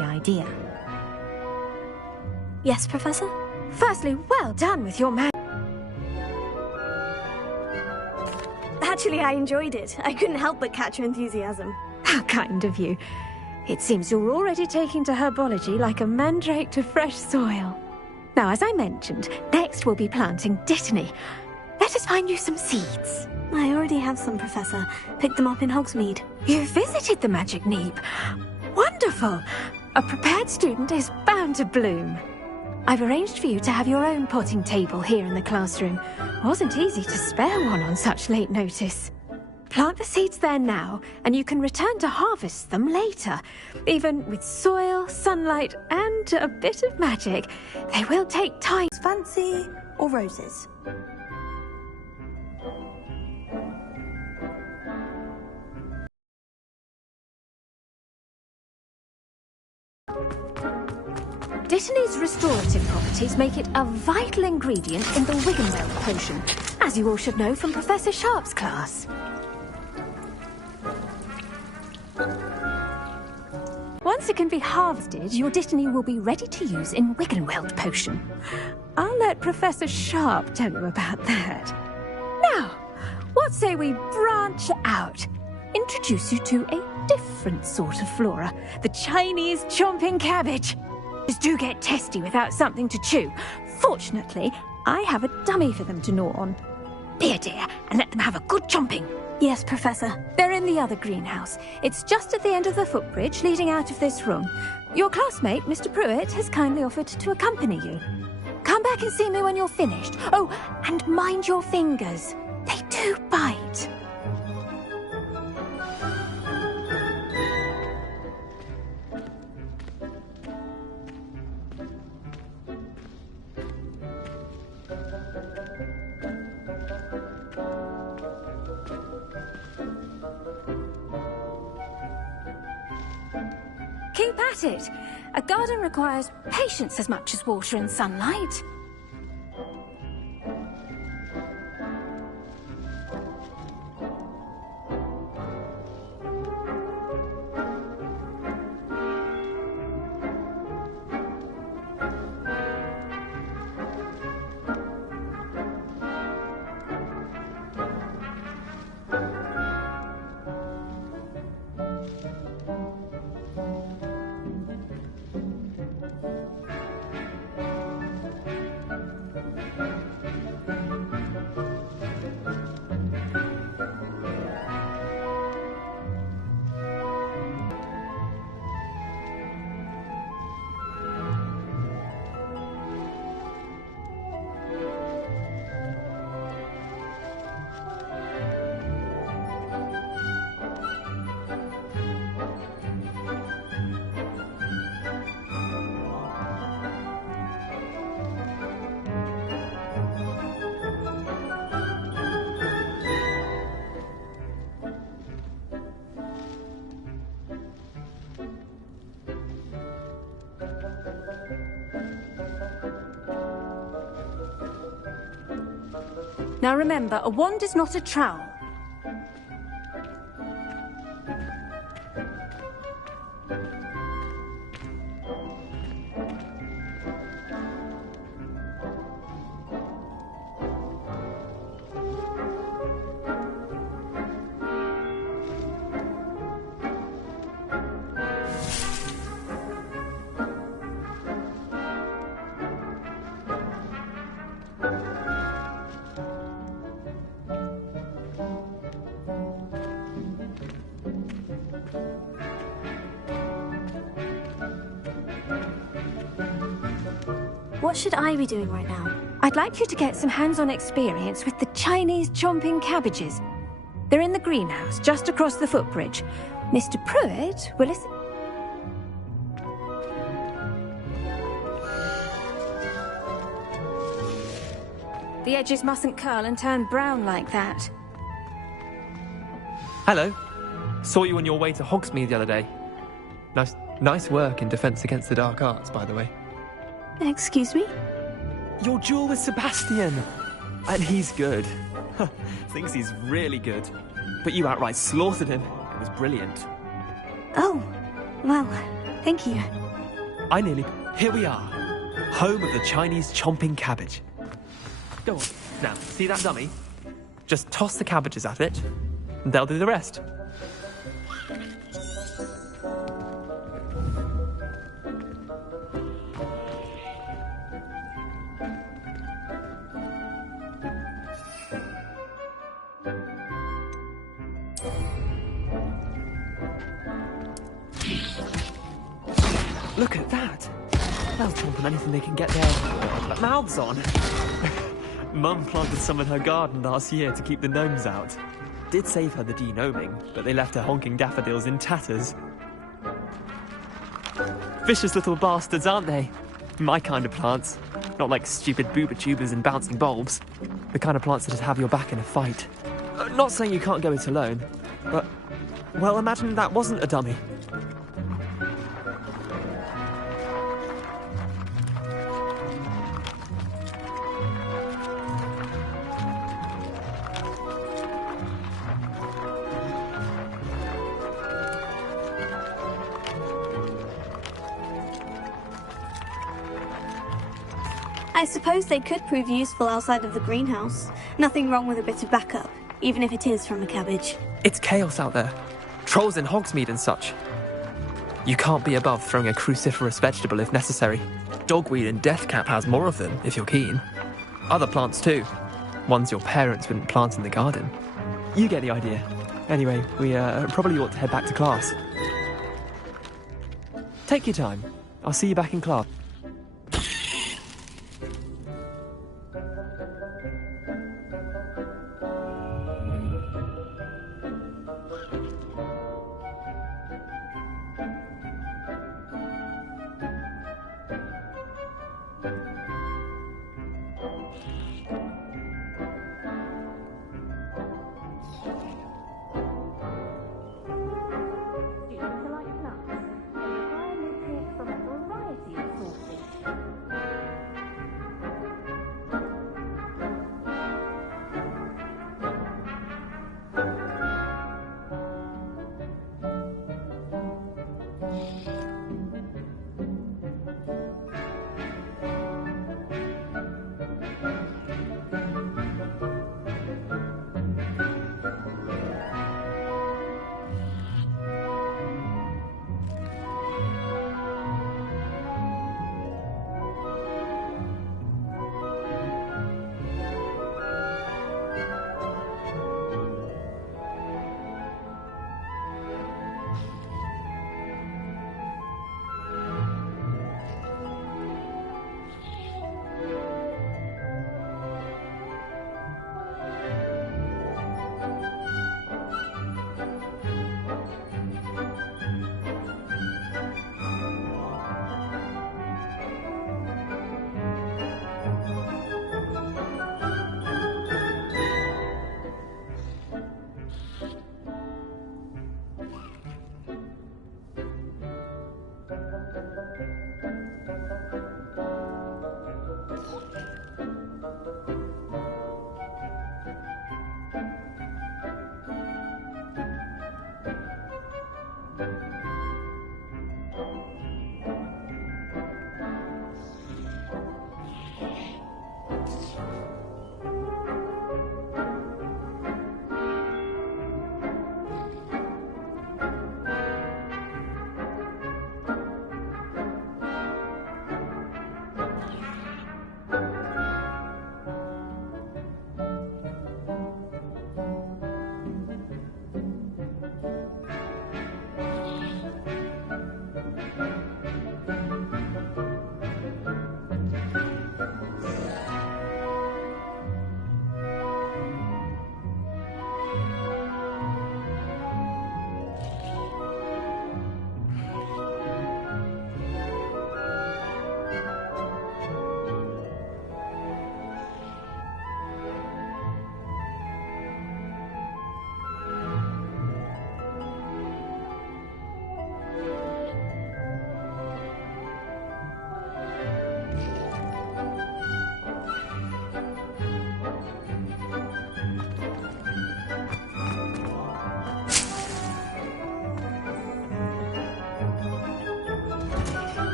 idea. Yes, Professor? Firstly, well done with your man. Actually, I enjoyed it. I couldn't help but catch your enthusiasm. How kind of you. It seems you're already taking to herbology like a mandrake to fresh soil. Now, as I mentioned, next we'll be planting dittany. Let us find you some seeds. I already have some, Professor. Picked them up in Hogsmeade. You visited the Magic Neep. Wonderful. A prepared student is bound to bloom. I've arranged for you to have your own potting table here in the classroom. Wasn't easy to spare one on such late notice. Plant the seeds there now, and you can return to harvest them later. Even with soil, sunlight, and a bit of magic, they will take time. Fancy or roses? Dittany's restorative properties make it a vital ingredient in the Wiggenweld potion, as you all should know from Professor Sharp's class. Once it can be harvested, your dittany will be ready to use in Wiggenweld potion. I'll let Professor Sharp tell you about that. Now, what say we branch out? Introduce you to a different sort of flora, the Chinese chomping cabbage. Do get testy without something to chew. Fortunately, I have a dummy for them to gnaw on. Be a dear and let them have a good chomping. Yes, Professor. They're in the other greenhouse. It's just at the end of the footbridge leading out of this room. Your classmate, Mr. Pruitt, has kindly offered to accompany you. Come back and see me when you're finished. Oh, and mind your fingers. They do bite. Keep at it. A garden requires patience as much as water and sunlight. Now remember, a wand is not a trowel. What should I be doing right now? I'd like you to get some hands-on experience with the Chinese chomping cabbages. They're in the greenhouse, just across the footbridge. Mr. Pruitt will listen. The edges mustn't curl and turn brown like that. Hello. Saw you on your way to Hogsmeade the other day. Nice work in Defense Against the Dark Arts, by the way. Excuse me? Your duel with Sebastian! And he's good. Thinks he's really good. But you outright slaughtered him. It was brilliant. Oh, well, thank you. Here we are. Home of the Chinese chomping cabbage. Go on. Now, see that dummy? Just toss the cabbages at it, and they'll do the rest. Look at that! They'll chomp on anything they can get their mouths on. Mum planted some in her garden last year to keep the gnomes out. Did save her the de-gnoming, but they left her honking daffodils in tatters. Vicious little bastards, aren't they? My kind of plants. Not like stupid booba tubers and bouncing bulbs. The kind of plants that'd have your back in a fight. Not saying you can't go it alone, but... well, imagine that wasn't a dummy. I suppose they could prove useful outside of the greenhouse. Nothing wrong with a bit of backup, even if it is from a cabbage. It's chaos out there. Trolls in Hogsmeade and such. You can't be above throwing a cruciferous vegetable if necessary. Dogweed and deathcap has more of them, if you're keen. Other plants too. Ones your parents wouldn't plant in the garden. You get the idea. Anyway, we probably ought to head back to class. Take your time. I'll see you back in class.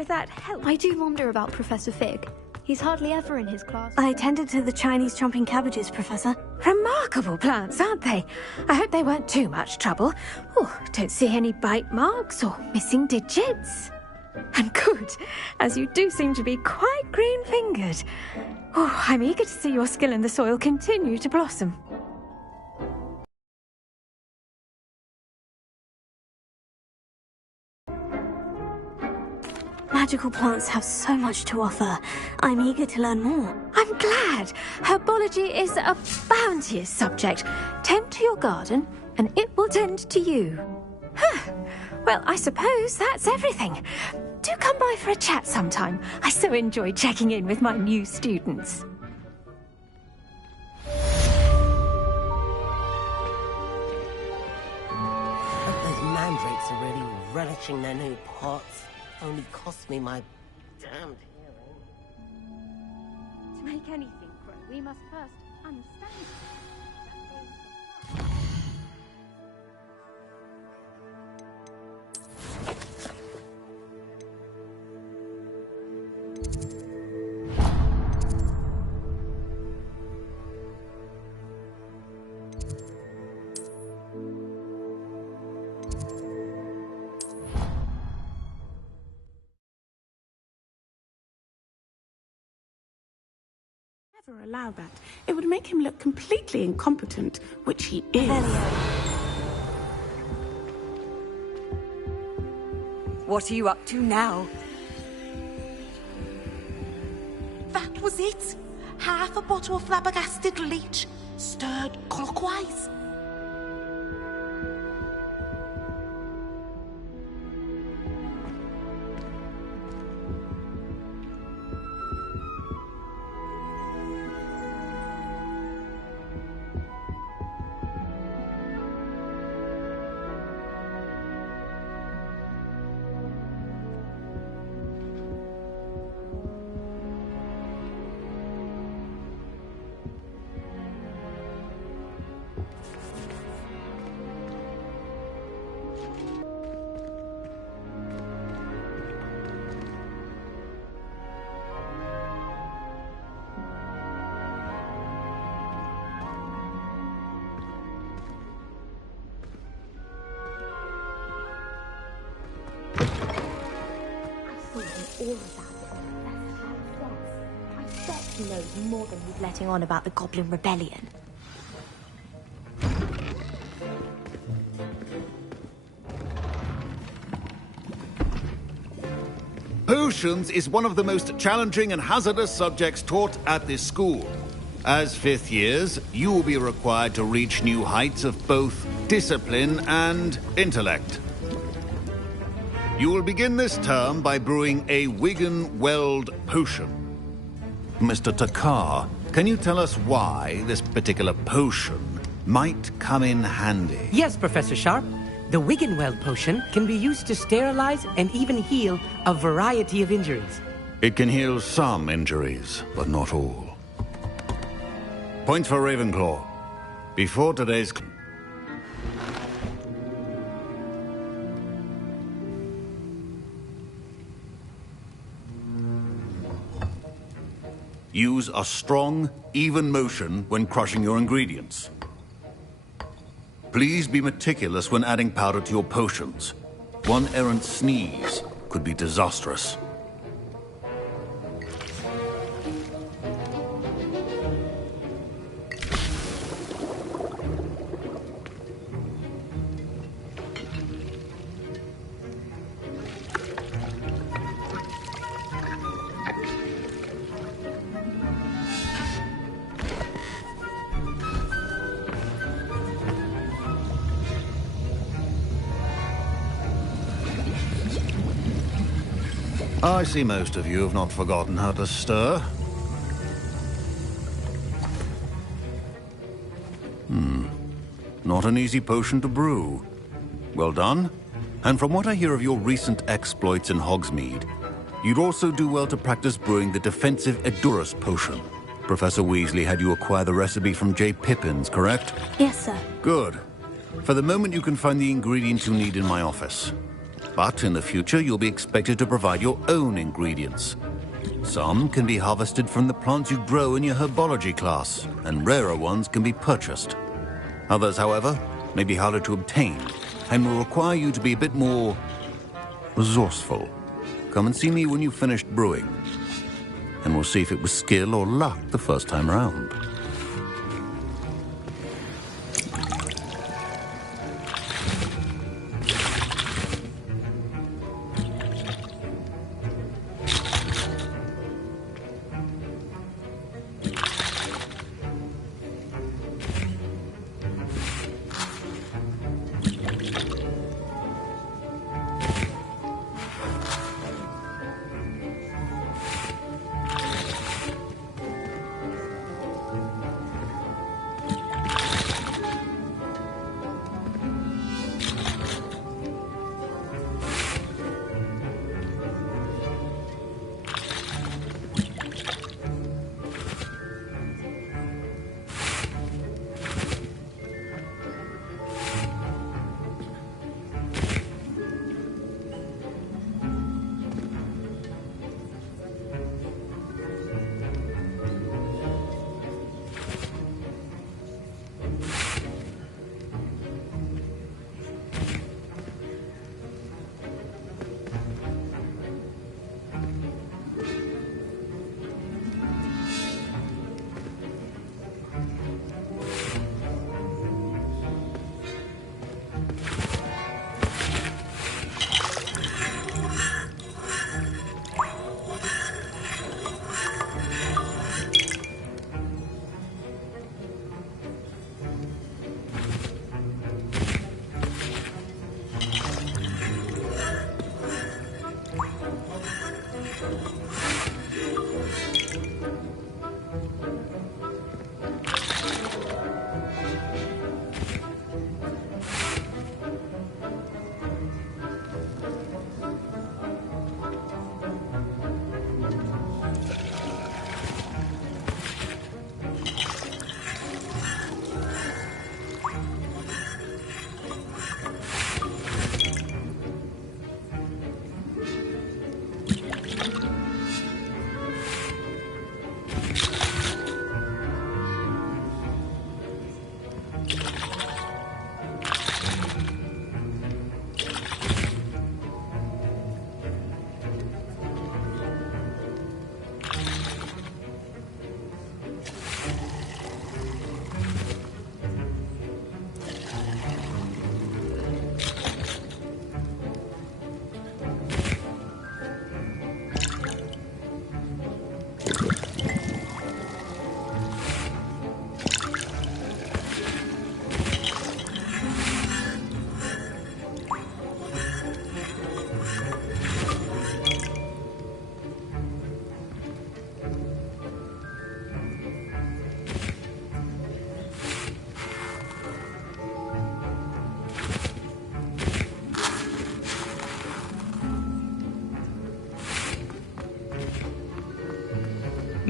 with that help. I do wonder about Professor Fig. He's hardly ever in his class. I tended to the Chinese chomping cabbages, Professor. Remarkable plants, aren't they? I hope they weren't too much trouble. Oh, don't see any bite marks or missing digits. And good, as you do seem to be quite green-fingered. Oh, I'm eager to see your skill in the soil continue to blossom. Magical plants have so much to offer. I'm eager to learn more. I'm glad. Herbology is a bounteous subject. Tend to your garden, and it will tend to you. Huh. Well, I suppose that's everything. Do come by for a chat sometime. I so enjoy checking in with my new students. Those mandrakes are really relishing their new pots. Only cost me my damned hearing. To make anything grow, we must first understand it. Never allow that. It would make him look completely incompetent, which he is. What are you up to now? That was it. Half a bottle of flabbergasted leech, stirred clockwise. All about it. I bet he knows more than he's letting on about the Goblin Rebellion. Potions is one of the most challenging and hazardous subjects taught at this school. As fifth years, you will be required to reach new heights of both discipline and intellect. You will begin this term by brewing a Wiggenweld potion. Mr. Takar, can you tell us why this particular potion might come in handy? Yes, Professor Sharp. The Wiggenweld potion can be used to sterilize and even heal a variety of injuries. It can heal some injuries, but not all. Points for Ravenclaw. Before today's... Use a strong, even motion when crushing your ingredients. Please be meticulous when adding powder to your potions. One errant sneeze could be disastrous. I see most of you have not forgotten how to stir. Not an easy potion to brew. Well done. And from what I hear of your recent exploits in Hogsmeade, you'd also do well to practice brewing the defensive Edurus potion. Professor Weasley had you acquire the recipe from J. Pippins, correct? Yes, sir. Good. For the moment, you can find the ingredients you need in my office. but in the future you'll be expected to provide your own ingredients. Some can be harvested from the plants you grow in your herbology class, and rarer ones can be purchased. Others, however, may be harder to obtain, and will require you to be a bit more resourceful. Come and see me when you've finished brewing, and we'll see if it was skill or luck the first time round.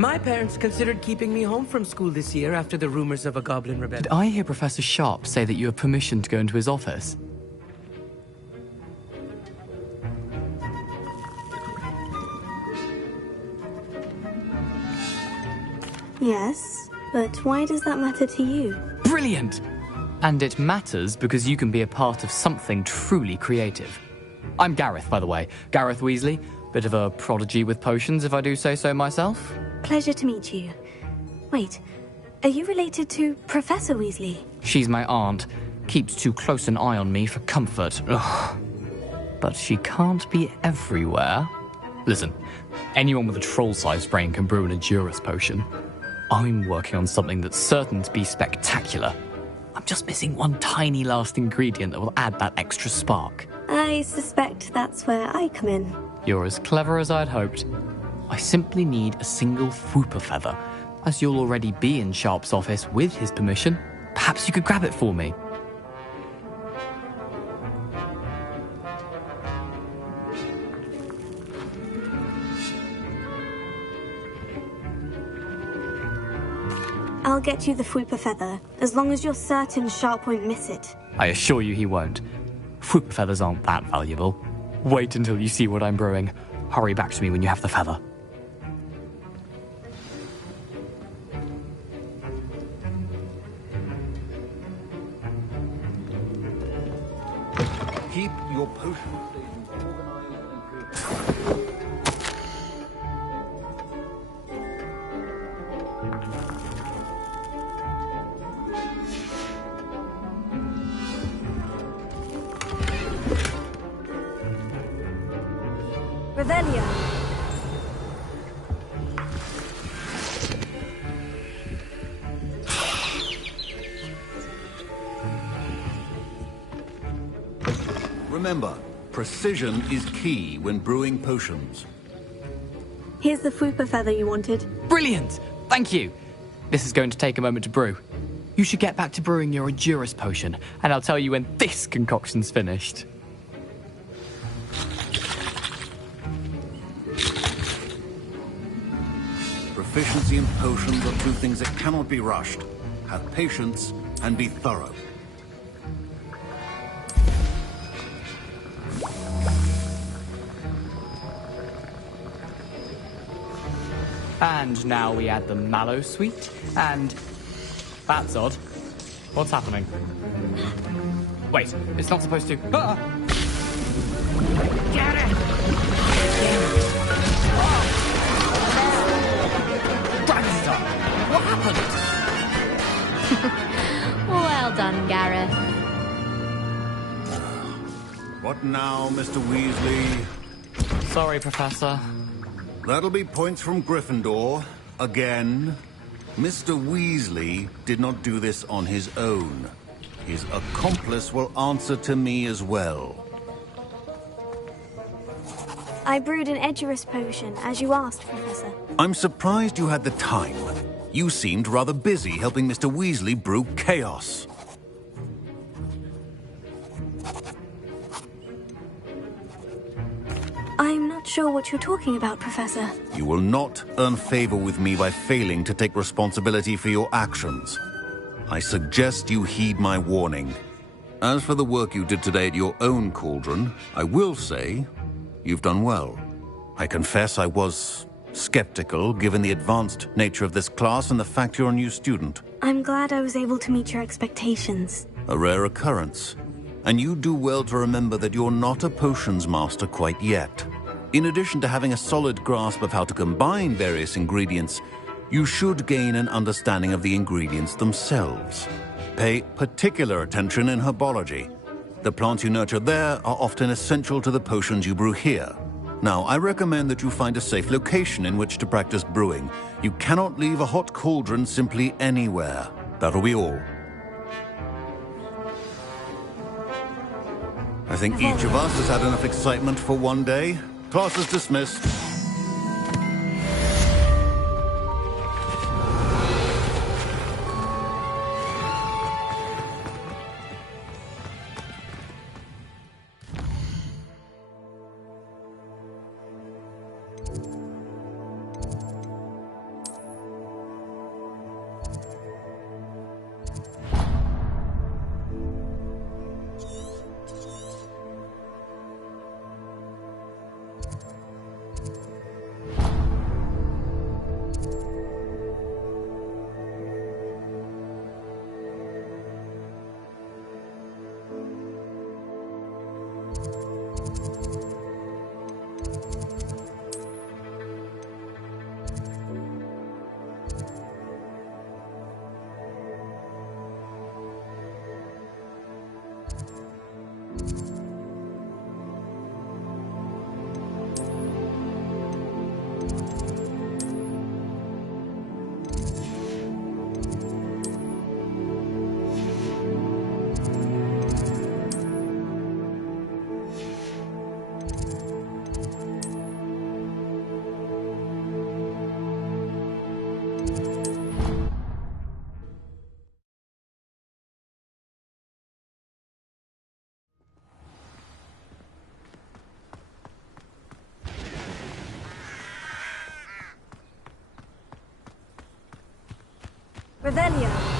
My parents considered keeping me home from school this year after the rumors of a goblin rebellion. Did I hear Professor Sharp say that you have permission to go into his office? Yes, but why does that matter to you? Brilliant! And it matters because you can be a part of something truly creative. I'm Gareth, by the way. Gareth Weasley. Bit of a prodigy with potions, if I do say so myself. Pleasure to meet you. Wait, are you related to Professor Weasley? She's my aunt. Keeps too close an eye on me for comfort. Ugh. But she can't be everywhere. Listen, anyone with a troll-sized brain can brew an Endurus potion. I'm working on something that's certain to be spectacular. I'm just missing one tiny last ingredient that will add that extra spark. I suspect that's where I come in. You're as clever as I'd hoped. I simply need a single Fwooper feather. As you'll already be in Sharp's office with his permission, perhaps you could grab it for me. I'll get you the Fwooper feather, as long as you're certain Sharp won't miss it. I assure you he won't. Fwooper feathers aren't that valuable. Wait until you see what I'm brewing. Hurry back to me when you have the feather. Keep your potion stations organized and prepared. Revelio. Remember, precision is key when brewing potions. Here's the Fupa feather you wanted. Brilliant! Thank you! This is going to take a moment to brew. You should get back to brewing your Endurus potion, and I'll tell you when this concoction's finished. Proficiency in potions are two things that cannot be rushed. Have patience and be thorough. And now we add the mallow sweet, and... That's odd. What's happening? Wait, it's not supposed to... Ah! Get it! Dragstar! What happened? Well done, Gareth. What now, Mr. Weasley? Sorry, Professor. That'll be points from Gryffindor. Again. Mr. Weasley did not do this on his own. His accomplice will answer to me as well. I brewed an Edurus potion, as you asked, Professor. I'm surprised you had the time. You seemed rather busy helping Mr. Weasley brew chaos. I'm not sure what you're talking about, Professor. You will not earn favor with me by failing to take responsibility for your actions. I suggest you heed my warning. As for the work you did today at your own cauldron, I will say you've done well. I confess I was skeptical given the advanced nature of this class and the fact you're a new student. I'm glad I was able to meet your expectations. A rare occurrence. And you do well to remember that you're not a potions master quite yet. In addition to having a solid grasp of how to combine various ingredients, you should gain an understanding of the ingredients themselves. Pay particular attention in herbology. The plants you nurture there are often essential to the potions you brew here. Now, I recommend that you find a safe location in which to practice brewing. You cannot leave a hot cauldron simply anywhere. That'll be all. I think each of us has had enough excitement for one day. Class is dismissed. Revelio.